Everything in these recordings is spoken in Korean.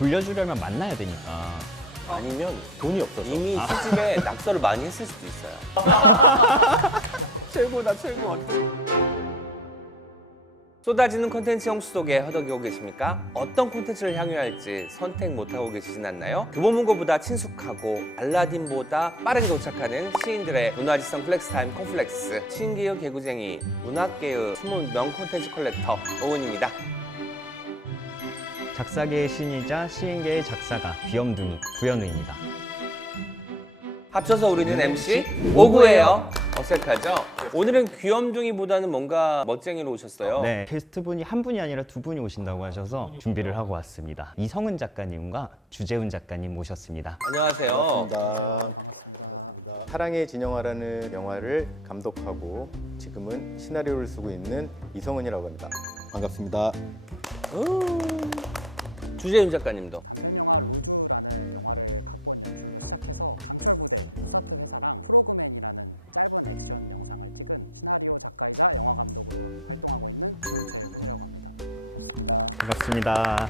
돌려주려면 만나야 되니까. 아니면 돈이 없어서. 이미 수집에 낙서를 많이 했을 수도 있어요. 최고다, 최고. 쏟아지는 콘텐츠 홍수 속에 허덕이고 계십니까? 어떤 콘텐츠를 향유할지 선택 못하고 계시진 않나요? 교보문고보다 친숙하고 알라딘보다 빠르게 도착하는 시인들의 문화지성 플렉스타임 콘플렉스. 신기의 개구쟁이, 문학계의 숨은 명 콘텐츠 컬렉터 오은입니다. 작사계의 신이자 시인계의 작사가 귀염둥이 구현우입니다. 합쳐서 우리는 MC 오구예요. 어색하죠? 오늘은 귀염둥이보다는 뭔가 멋쟁이로 오셨어요. 네, 게스트분이 한 분이 아니라 두 분이 오신다고 하셔서 준비를 하고 왔습니다. 이성은 작가님과 주재훈 작가님 모셨습니다. 안녕하세요. 반갑습니다. 사랑의 진영아라는 영화를 감독하고 지금은 시나리오를 쓰고 있는 이성은이라고 합니다. 반갑습니다. 주재훈 작가님도. 반갑습니다.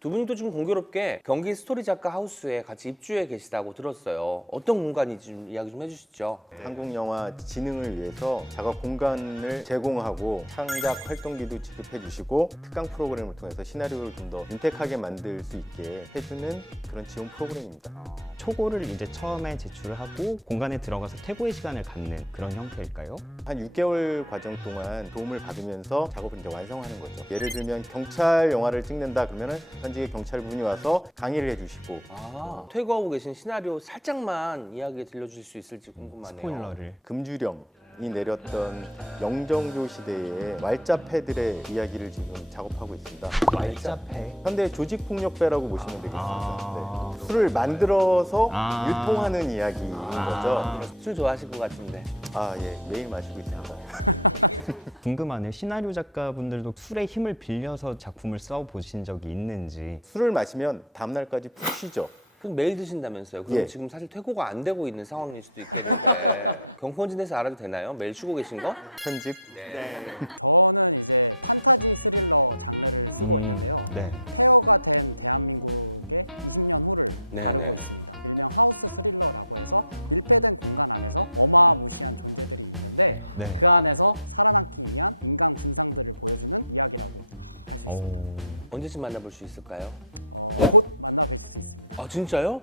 두 분도 좀 공교롭게 경기 스토리 작가 하우스에 같이 입주해 계시다고 들었어요. 어떤 공간인지 좀 이야기 좀 해주시죠. 한국 영화 진흥을 위해서 작업 공간을 제공하고 창작 활동비도 지급해 주시고 특강 프로그램을 통해서 시나리오를 좀 더 윤택하게 만들 수 있게 해주는 그런 지원 프로그램입니다. 초고를 이제 처음에 제출을 하고 공간에 들어가서 퇴고의 시간을 갖는 그런 형태일까요? 한 6개월 과정 동안 도움을 받으면서 작업을 이제 완성하는 거죠. 예를 들면 경찰 영화를 찍는다 그러면은 현직의 경찰분이 와서 강의를 해주시고 퇴거하고 계신 시나리오 살짝만 이야기 들려주실 수 있을지 궁금하네요. 스포일러를. 금주령이 내렸던 영정조 시대의 말자패들의 이야기를 지금 작업하고 있습니다. 말자패. 현대 조직폭력배라고 보시면 되겠습니다. 아. 네. 술을 만들어서 아. 유통하는 이야기인 아. 거죠. 술 좋아하실 것 같은데. 아, 예, 매일 마시고 있습니다. 궁금하네요. 시나리오 작가분들도 술의 힘을 빌려서 작품을 써보신 적이 있는지. 술을 마시면 다음날까지 푹 쉬죠. 그럼 매일 드신다면서요? 그럼 예. 지금 사실 퇴고가 안 되고 있는 상황일 수도 있겠는데 경포진에서 알아도 되나요? 매일 쉬고 계신 거? 편집. 네. 네네. 네. 그 안에서 오. 언제쯤 만나볼 수 있을까요? 아 진짜요?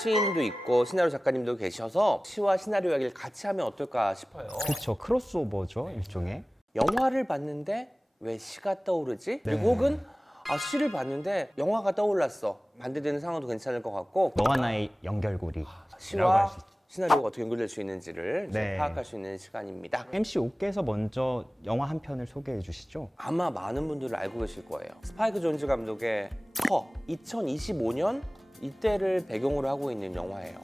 시인도 있고 시나리오 작가님도 계셔서 시와 시나리오 이야기를 같이 하면 어떨까 싶어요. 그쵸. 크로스오버죠, 일종의. 영화를 봤는데 왜 시가 떠오르지? 네. 그리고 혹은 시를 봤는데 영화가 떠올랐어. 반대되는 상황도 괜찮을 것 같고 너와 나의 연결고리. 시와 시나리오가 어떻게 연결될 수 있는지를 이제 네. 파악할 수 있는 시간입니다. MC 옥께서 먼저 영화 한 편을 소개해 주시죠. 아마 많은 분들을 알고 계실 거예요. 스파이크 존즈 감독의 허 2025년 이때를 배경으로 하고 있는 영화예요.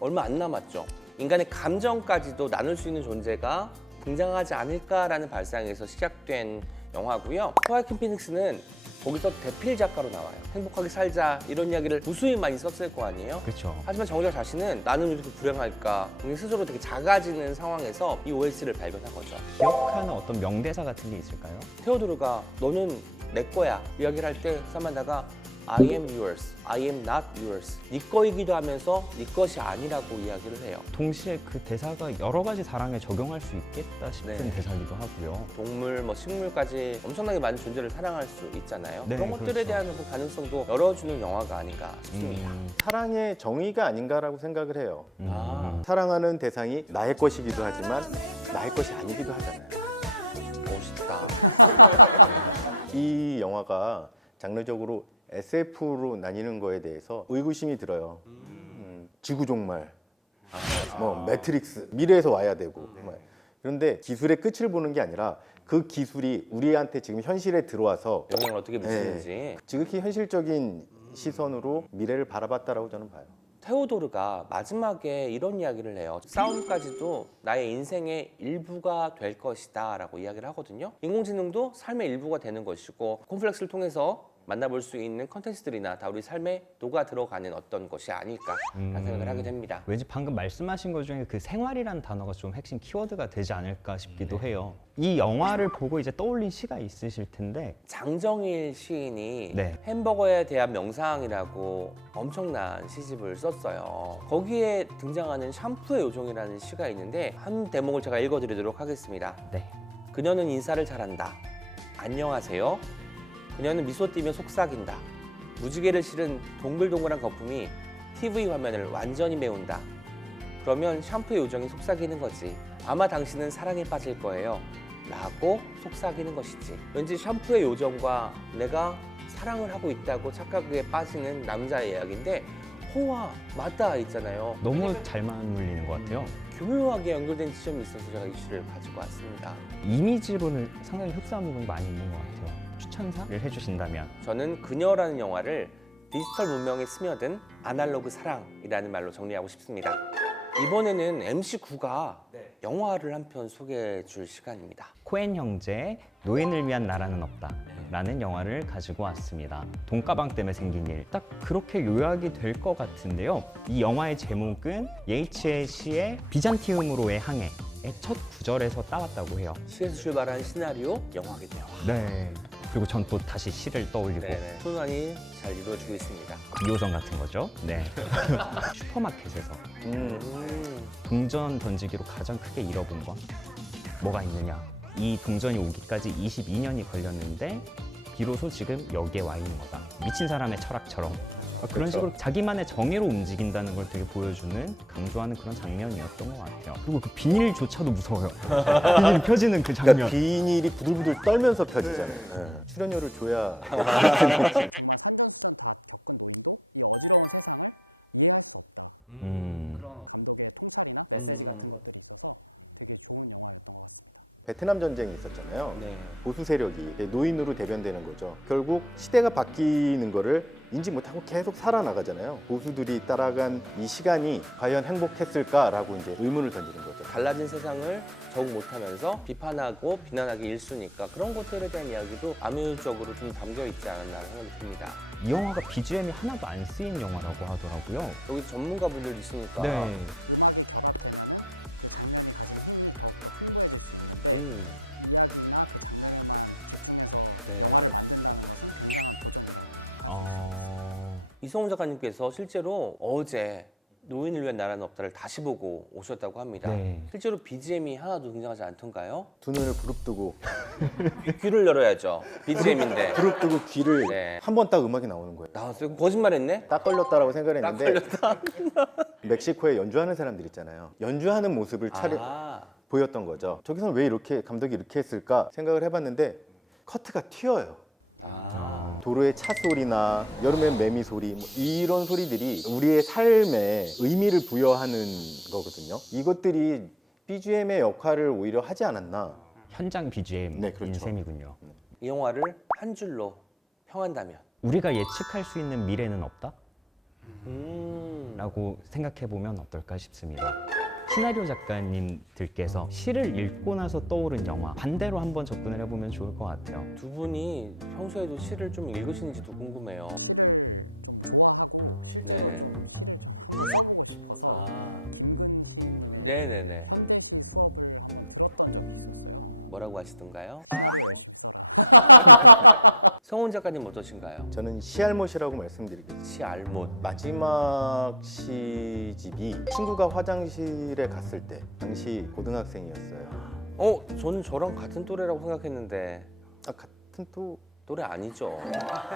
얼마 안 남았죠. 인간의 감정까지도 나눌 수 있는 존재가 등장하지 않을까라는 발상에서 시작된 영화고요. 호아킨 피닉스는 거기서 대필 작가로 나와요. 행복하게 살자 이런 이야기를 무수히 많이 썼을 거 아니에요. 그렇죠. 하지만 정작 자신은 나는 왜 이렇게 불행할까? 본인 스스로 되게 작아지는 상황에서 이 OS를 발견한 거죠. 기억하는 어떤 명대사 같은 게 있을까요? 테오도르가 너는 내 거야 이야기를 할 때 사만다가 I am yours, I am not yours. 네 거이기도 하면서 네 것이 아니라고 이야기를 해요. 동시에 그 대사가 여러 가지 사랑에 적용할 수 있겠다 싶은 네. 대사기도 하고요. 동물, 식물까지 엄청나게 많은 존재를 사랑할 수 있잖아요. 네, 그런 것들에 그렇죠. 대한 그 가능성도 열어주는 영화가 아닌가 싶습니다. 사랑의 정의가 아닌가라고 생각을 해요. 아. 사랑하는 대상이 나의 것이기도 하지만 나의 것이 아니기도 하잖아요. 멋있다. 이 영화가 장르적으로 SF로 나뉘는 거에 대해서 의구심이 들어요. 지구종말, 뭐 매트릭스, 미래에서 와야 되고. 그런데 기술의 끝을 보는 게 아니라 그 기술이 우리한테 지금 현실에 들어와서 영향을 어떻게 미치는지. 지극히 현실적인 시선으로 미래를 바라봤다라고 저는 봐요. 테오도르가 마지막에 이런 이야기를 해요. 싸움까지도 나의 인생의 일부가 될 것이다 라고 이야기를 하거든요. 인공지능도 삶의 일부가 되는 것이고 콘플렉스를 통해서 만나볼 수 있는 컨텐츠들이나 다 우리 삶에 녹아 들어가는 어떤 것이 아닐까라는 생각을 하게 됩니다. 왠지 방금 말씀하신 것 중에 그 생활이라는 단어가 좀 핵심 키워드가 되지 않을까 싶기도 해요. 이 영화를 보고 이제 떠올린 시가 있으실 텐데 장정일 시인이 네. 햄버거에 대한 명상이라고 엄청난 시집을 썼어요. 거기에 등장하는 샴푸의 요정이라는 시가 있는데 한 대목을 제가 읽어드리도록 하겠습니다. 네. 그녀는 인사를 잘한다. 안녕하세요. 그녀는 미소 띠며 속삭인다. 무지개를 실은 동글동글한 거품이 TV 화면을 완전히 메운다. 그러면 샴푸의 요정이 속삭이는 거지. 아마 당신은 사랑에 빠질 거예요. 라고 속삭이는 것이지. 왠지 샴푸의 요정과 내가 사랑을 하고 있다고 착각에 빠지는 남자의 이야기인데 호와 맞닿아 있잖아요. 너무 잘 맞물리는 것 같아요. 교묘하게 연결된 지점이 있어서 제가 이 시를 가지고 왔습니다. 이미지로는 상당히 흡사한 부분이 많이 있는 것 같아요. 추천사를 해주신다면 저는 그녀라는 영화를 디지털 문명에 스며든 아날로그 사랑이라는 말로 정리하고 싶습니다. 이번에는 MC9가 영화를 한 편 소개해 줄 시간입니다. 코엔 형제의 노인을 위한 나라는 없다 라는 영화를 가지고 왔습니다. 돈가방 때문에 생긴 일, 딱 그렇게 요약이 될 것 같은데요. 이 영화의 제목은 예이츠의 시의 비잔티움으로의 항해의 첫 구절에서 따왔다고 해요. 시에서 출발한 시나리오, 영화게 돼요. 네. 그리고 전 또 다시 시를 떠올리고 네네. 순환이 잘 이루어지고 있습니다. 2호선 같은 거죠. 네. 슈퍼마켓에서 동전 던지기로 가장 크게 잃어본 건 뭐가 있느냐. 이 동전이 오기까지 22년이 걸렸는데 비로소 지금 여기에 와 있는 거다. 미친 사람의 철학처럼 그런 그렇죠. 식으로 자기만의 정의로 움직인다는 걸 되게 보여주는 강조하는 그런 장면이었던 것 같아요. 그리고 그 비닐조차도 무서워요. 비닐 펴지는 그 장면. 그러니까 비닐이 부들부들 떨면서 펴지잖아요. 네. 출연료를 줘야 베트남 전쟁이 있었잖아요. 네. 보수 세력이 노인으로 대변되는 거죠. 결국 시대가 바뀌는 거를 인지 못하고 계속 살아나가잖아요. 보수들이 따라간 이 시간이 과연 행복했을까라고 이제 의문을 던지는 거죠. 달라진 세상을 적응 못하면서 비판하고 비난하기 일쑤니까 그런 것들에 대한 이야기도 암유적으로 좀 담겨 있지 않았나 생각이 듭니다. 이 영화가 BGM이 하나도 안 쓰인 영화라고 하더라고요. 여기 전문가분들 있으니까 네. 네. 이성훈 작가님께서 실제로 어제 노인을 위한 나라는 없다를 다시 보고 오셨다고 합니다. 네. 실제로 BGM이 하나도 등장하지 않던가요? 두 눈을 부릅뜨고 귀를 열어야죠. BGM인데 부릅뜨고 귀를 네. 한 번 딱 음악이 나오는 거예요. 나왔어요? 거짓말했네? 딱 걸렸다라고 생각을 딱 했는데 걸렸다. 멕시코에 연주하는 사람들 있잖아요. 연주하는 모습을 보였던 거죠. 저기서는 왜 이렇게 감독이 이렇게 했을까 생각을 해봤는데 커트가 튀어요. 도로의 차 소리나 여름엔 매미 소리 뭐 이런 소리들이 우리의 삶에 의미를 부여하는 거거든요. 이것들이 BGM의 역할을 오히려 하지 않았나. 현장 BGM인 네, 그렇죠. 셈이군요. 이 영화를 한 줄로 평한다면 우리가 예측할 수 있는 미래는 없다? 음. 라고 생각해보면 어떨까 싶습니다. 시나리오 작가님들께서 시를 읽고 나서 떠오른 영화 반대로 한번 접근을 해보면 좋을 것 같아요. 두 분이 평소에도 시를 좀 읽으시는지도 궁금해요. 네. 네네네. 뭐라고 하시던가요? 성훈 작가님 어떠신가요? 저는 시알못이라고 말씀드리겠습니다. 시알못. 마지막 시집이 친구가 화장실에 갔을 때 당시 고등학생이었어요. 저는 저랑 같은 또래라고 생각했는데 같은 또 또래 아니죠.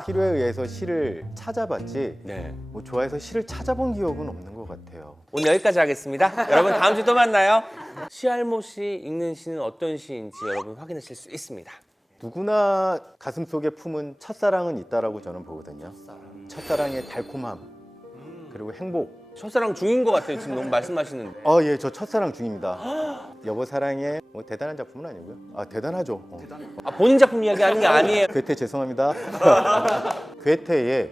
필요에 의해서 시를 찾아봤지 네. 뭐 좋아해서 시를 찾아본 기억은 없는 것 같아요. 오늘 여기까지 하겠습니다. 여러분 다음 주에 또 만나요. 시알못이 읽는 시는 어떤 시인지 여러분 확인하실 수 있습니다. 누구나 가슴속에 품은 첫사랑은 있다라고 저는 보거든요. 첫사랑의 달콤함 그리고 행복. 첫사랑 중인 것 같아요. 지금 너무 말씀하시는데. 예, 저 첫사랑 중입니다. 여보 사랑해. 뭐 대단한 작품은 아니고요. 대단하죠. 본인 작품 이야기하는 게 아니에요. 괴테 죄송합니다. 괴테의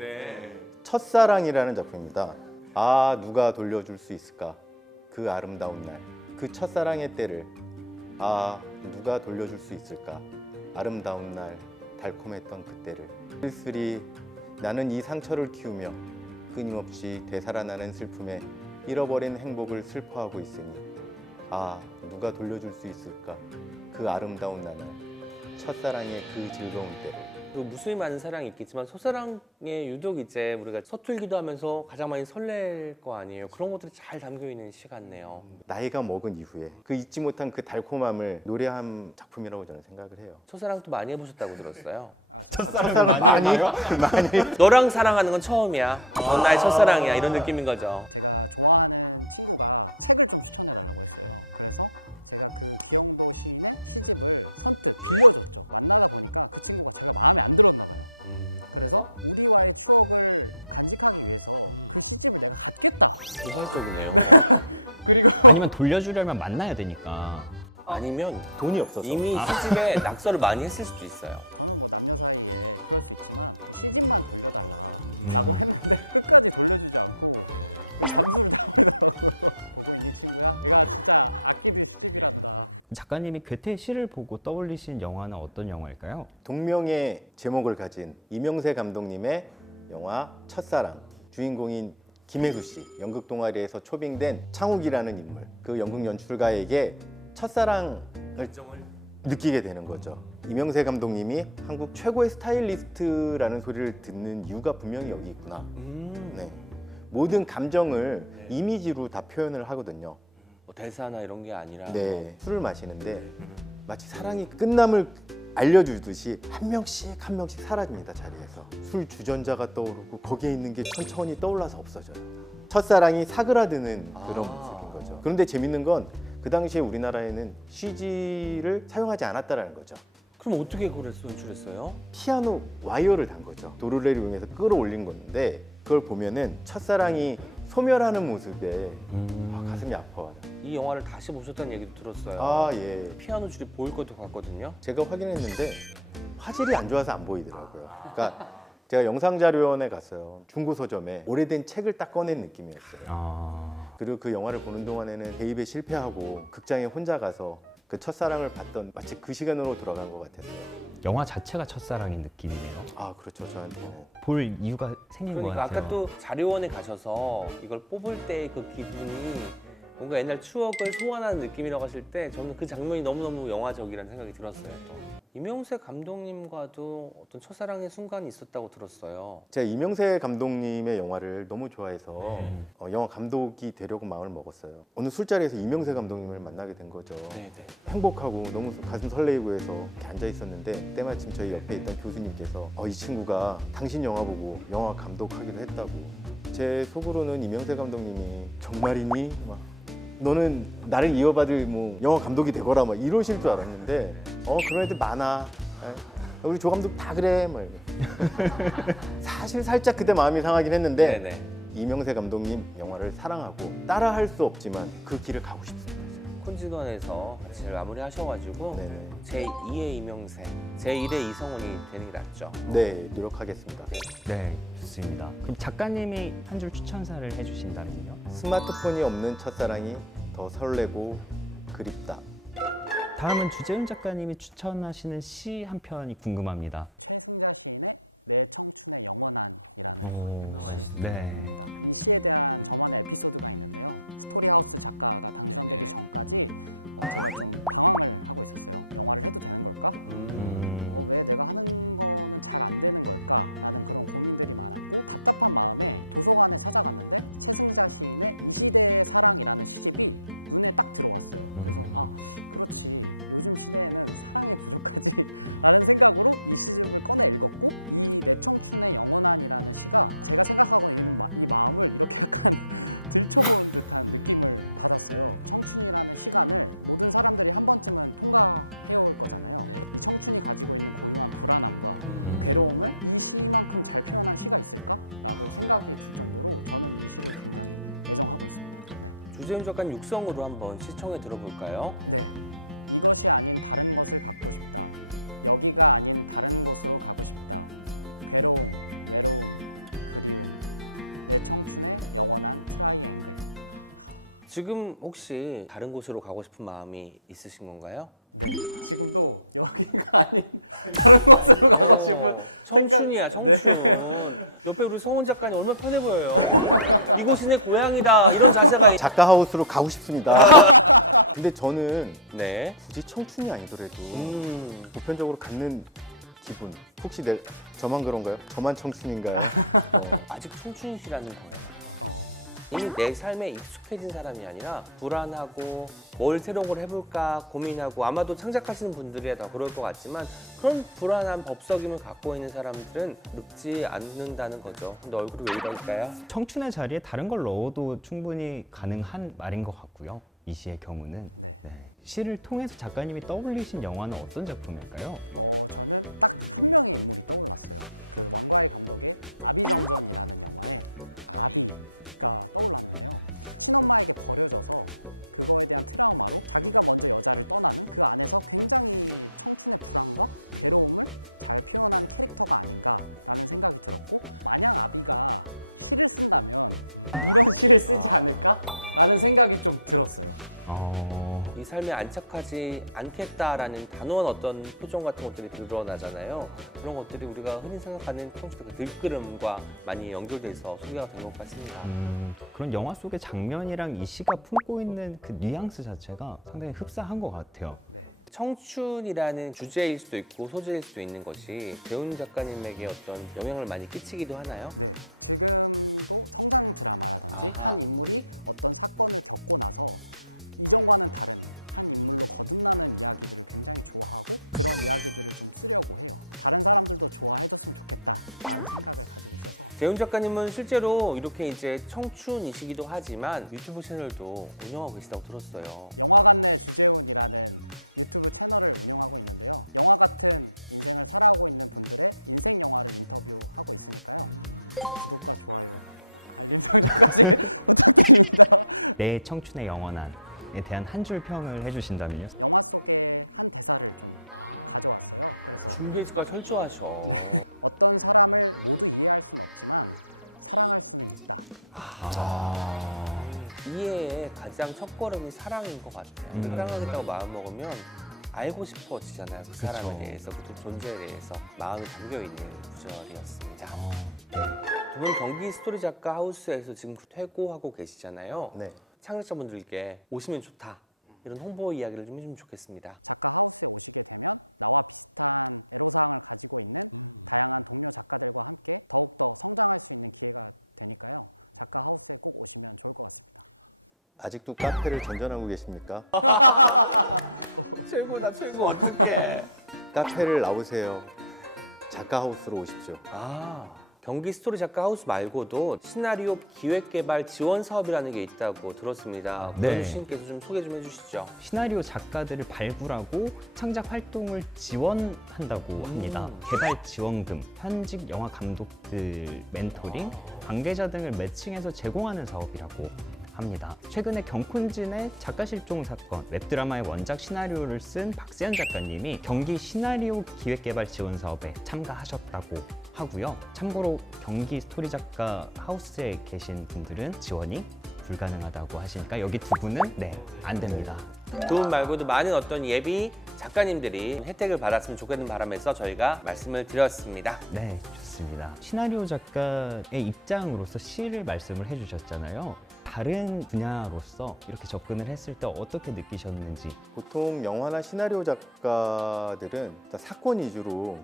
첫사랑이라는 작품입니다. 누가 돌려줄 수 있을까? 그 아름다운 날, 그 첫사랑의 때를 누가 돌려줄 수 있을까? 아름다운 날, 달콤했던 그때를 쓸쓸히 나는 이 상처를 키우며 끊임없이 되살아나는 슬픔에 잃어버린 행복을 슬퍼하고 있으니 아 누가 돌려줄 수 있을까 그 아름다운 나날 첫사랑의 그 즐거운 때를. 그리고 무수히 많은 사랑이 있겠지만 첫사랑에 유독 이제 우리가 서툴기도 하면서 가장 많이 설렐 거 아니에요. 그런 것들이 잘 담겨 있는 시 같네요. 나이가 먹은 이후에 그 잊지 못한 그 달콤함을 노래한 작품이라고 저는 생각을 해요. 첫사랑도 많이 해보셨다고 들었어요. 첫사랑 많이 너랑 사랑하는 건 처음이야. 넌 나의 첫사랑이야. 이런 느낌인 거죠. 그래서 도발적이네요. 아니면 돌려주려면 만나야 되니까. 아니면 돈이 없어서. 이미 시집에 낙서를 많이 했을 수도 있어요. 작가님이 괴테의 시를 보고 떠올리신 영화는 어떤 영화일까요? 동명의 제목을 가진 이명세 감독님의 영화 첫사랑. 주인공인 김혜수 씨, 연극 동아리에서 초빙된 창욱이라는 인물, 그 연극 연출가에게 첫사랑을 느끼게 되는 거죠. 이명세 감독님이 한국 최고의 스타일리스트라는 소리를 듣는 이유가 분명히 여기 있구나. 네. 모든 감정을 이미지로 다 표현을 하거든요. 뭐 대사나 이런 게 아니라 네, 술을 마시는데 마치 사랑이 끝남을 알려주듯이 한 명씩 한 명씩 사라집니다. 자리에서 술 주전자가 떠오르고 거기에 있는 게 천천히 떠올라서 없어져요. 첫사랑이 사그라드는 그런 모습인 거죠. 그런데 재밌는 건 그 당시에 우리나라에는 CG를 사용하지 않았다라는 거죠. 그럼 어떻게 그걸 연출했어요? 피아노 와이어를 단 거죠. 도르래를 이용해서 끌어올린 건데 그걸 보면은 첫사랑이 소멸하는 모습에 가슴이 아파요. 이 영화를 다시 보셨다는 얘기도 들었어요. 아 예. 피아노 줄이 보일 것도 같거든요. 제가 확인했는데 화질이 안 좋아서 안 보이더라고요. 그러니까 제가 영상자료원에 갔어요. 중고 서점에 오래된 책을 딱 꺼낸 느낌이었어요. 그리고 그 영화를 보는 동안에는 대입에 실패하고 극장에 혼자 가서 그 첫사랑을 봤던 마치 그 시간으로 돌아간 것 같았어요. 영화 자체가 첫사랑인 느낌이네요. 아 그렇죠. 저한테 볼 이유가 생긴 것 그러니까 같아요. 아까 또 자료원에 가셔서 이걸 뽑을 때 그 기분이 뭔가 옛날 추억을 소환하는 느낌이라고 하실 때 저는 그 장면이 너무너무 영화적이라는 생각이 들었어요. 또. 이명세 감독님과도 어떤 첫사랑의 순간이 있었다고 들었어요. 제가 이명세 감독님의 영화를 너무 좋아해서 영화 감독이 되려고 마음을 먹었어요. 어느 술자리에서 이명세 감독님을 만나게 된 거죠. 네네. 행복하고 너무 가슴 설레이고 해서 이렇게 앉아 있었는데 때마침 저희 옆에 있던 교수님께서 이 친구가 당신 영화 보고 영화 감독하기로 했다고. 제 속으로는 이명세 감독님이 정말이니? 막 너는 나를 이어받을 뭐 영화 감독이 되거라 막 이러실 줄 알았는데 그런 애들 많아. 우리 조 감독 다 그래. 막 사실 살짝 그때 마음이 상하긴 했는데 네네. 이명세 감독님 영화를 사랑하고 따라할 수 없지만 그 길을 가고 싶습니다. 콘지던에서 같이 마무리하셔가지고 네네. 제2의 이명세, 제1의 이성훈이 되는 게 낫죠. 네, 노력하겠습니다. 네, 좋습니다. 그럼 작가님이 한 줄 추천사를 해주신다면요? 스마트폰이 없는 첫사랑이 더 설레고 그립다. 다음은 주재훈 작가님이 추천하시는 시 한 편이 궁금합니다. 오, 네. 주재훈 작가님 육성으로 한번 시청해 들어볼까요? 지금 혹시 다른 곳으로 가고 싶은 마음이 있으신 건가요? 지금 또 여기가 아닌 다른 곳으로 가시고 청춘이야 청춘. 옆에 우리 성훈 작가님 얼마나 편해 보여요. 이곳이 내 고향이다 이런 자세가. 작가 하우스로 가고 싶습니다. 근데 저는 네. 굳이 청춘이 아니더라도 음. 보편적으로 갖는 기분. 혹시 저만 그런가요? 저만 청춘인가요? 아직 청춘이시라는 거예요. 이미 내 삶에 익숙해진 사람이 아니라 불안하고 뭘 새로운 걸 해볼까 고민하고 아마도 창작하시는 분들이 더 그럴 것 같지만 그런 불안한 법석임을 갖고 있는 사람들은 늙지 않는다는 거죠. 근데 얼굴이 왜 이럴까요? 청춘의 자리에 다른 걸 넣어도 충분히 가능한 말인 것 같고요. 이 시의 경우는 네. 시를 통해서 작가님이 떠올리신 영화는 어떤 작품일까요? 시를 쓰지 않을까? 라는 생각이 좀 들었어요. 이 삶에 안착하지 않겠다라는 단호한 어떤 표정 같은 것들이 드러나잖아요. 그런 것들이 우리가 흔히 생각하는 청춘의 그 들끓음과 많이 연결돼서 소개가 된 것 같습니다. 그런 영화 속의 장면이랑 이 시가 품고 있는 그 뉘앙스 자체가 상당히 흡사한 것 같아요. 청춘이라는 주제일 수도 있고 소재일 수도 있는 것이 배운 작가님에게 어떤 영향을 많이 끼치기도 하나요? 아하. 한 인물이 재훈 작가님은 실제로 이렇게 이제 청춘이시기도 하지만 유튜브 채널도 운영하고 계시다고 들었어요. 내 청춘의 영원한에 대한 한 줄 평을 해주신다면요? 준비가 철저하셔. 이해의 가장 첫걸음이 사랑인 것 같아요. 사랑하겠다고 마음먹으면 알고 싶어지잖아요. 그 사람에 대해서, 그 존재에 대해서 마음이 담겨있는 구절이었습니다. 두 분 경기 스토리 작가 하우스에서 지금 퇴고하고 계시잖아요. 네. 창작자분들께 오시면 좋다. 이런 홍보 이야기를 좀 해주면 좋겠습니다. 아직도 카페를 전전하고 계십니까? 최고다 최고. 어떡해. 카페를 나오세요. 작가 하우스로 오십시오. 경기 스토리 작가 하우스 말고도 시나리오 기획개발 지원 사업이라는 게 있다고 들었습니다. 네. 구현주 씨님께서 좀 소개 좀 해주시죠. 시나리오 작가들을 발굴하고 창작 활동을 지원한다고 합니다. 개발 지원금, 현직 영화 감독들 멘토링, 관계자 등을 매칭해서 제공하는 사업이라고 합니다. 최근에 경콘진의 작가 실종 사건 웹드라마의 원작 시나리오를 쓴 박세현 작가님이 경기 시나리오 기획개발 지원 사업에 참가하셨다고 하고요. 참고로 경기 스토리 작가 하우스에 계신 분들은 지원이 불가능하다고 하시니까 여기 두 분은 안 됩니다. 두 분 말고도 많은 어떤 예비 작가님들이 혜택을 받았으면 좋겠는 바람에서 저희가 말씀을 드렸습니다. 네, 좋습니다. 시나리오 작가의 입장으로서 시를 말씀을 해주셨잖아요. 다른 분야로서 이렇게 접근을 했을 때 어떻게 느끼셨는지. 보통 영화나 시나리오 작가들은 사건 위주로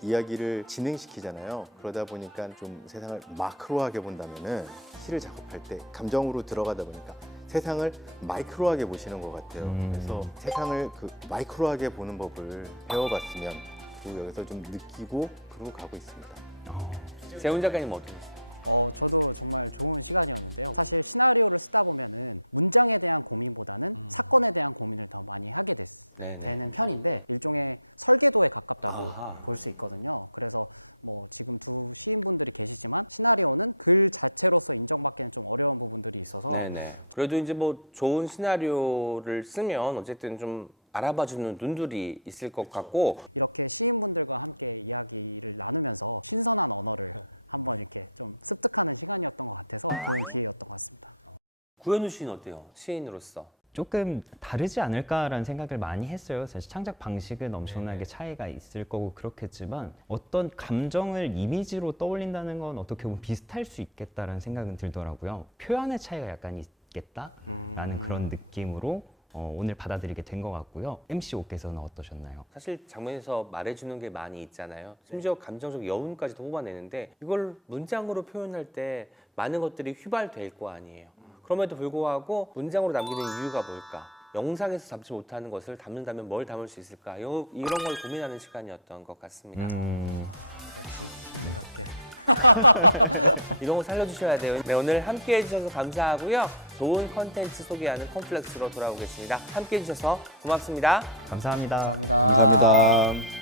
이야기를 진행시키잖아요. 그러다 보니까 좀 세상을 마크로하게 본다면은 시를 작업할 때 감정으로 들어가다 보니까 세상을 마이크로하게 보시는 것 같아요. 그래서 세상을 그 마이크로하게 보는 법을 배워봤으면 그리고 여기서 좀 느끼고 그러고 가고 있습니다. 재훈 작가님 어떠세요? 네네. 되는 편인데 아하. 볼 수 있거든요. 있어서 네네. 그래도 이제 뭐 좋은 시나리오를 쓰면 어쨌든 좀 알아봐주는 눈들이 있을 것 같고. 구현우 씨는 어때요? 시인으로서. 조금 다르지 않을까라는 생각을 많이 했어요. 사실 창작 방식은 엄청나게 차이가 있을 거고 그렇겠지만 어떤 감정을 이미지로 떠올린다는 건 어떻게 보면 비슷할 수 있겠다라는 생각은 들더라고요. 표현의 차이가 약간 있겠다라는 그런 느낌으로 오늘 받아들이게 된 것 같고요. MC 오께서는 어떠셨나요? 사실 장면에서 말해주는 게 많이 있잖아요. 심지어 감정적 여운까지도 뽑아내는데 이걸 문장으로 표현할 때 많은 것들이 휘발될 거 아니에요. 그럼에도 불구하고 문장으로 남기는 이유가 뭘까? 영상에서 담지 못하는 것을 담는다면 뭘 담을 수 있을까? 이런 걸 고민하는 시간이었던 것 같습니다. 이런 거 살려주셔야 돼요. 네, 오늘 함께 해주셔서 감사하고요. 좋은 컨텐츠 소개하는 콤플렉스로 돌아오겠습니다. 함께 해주셔서 고맙습니다. 감사합니다. 감사합니다.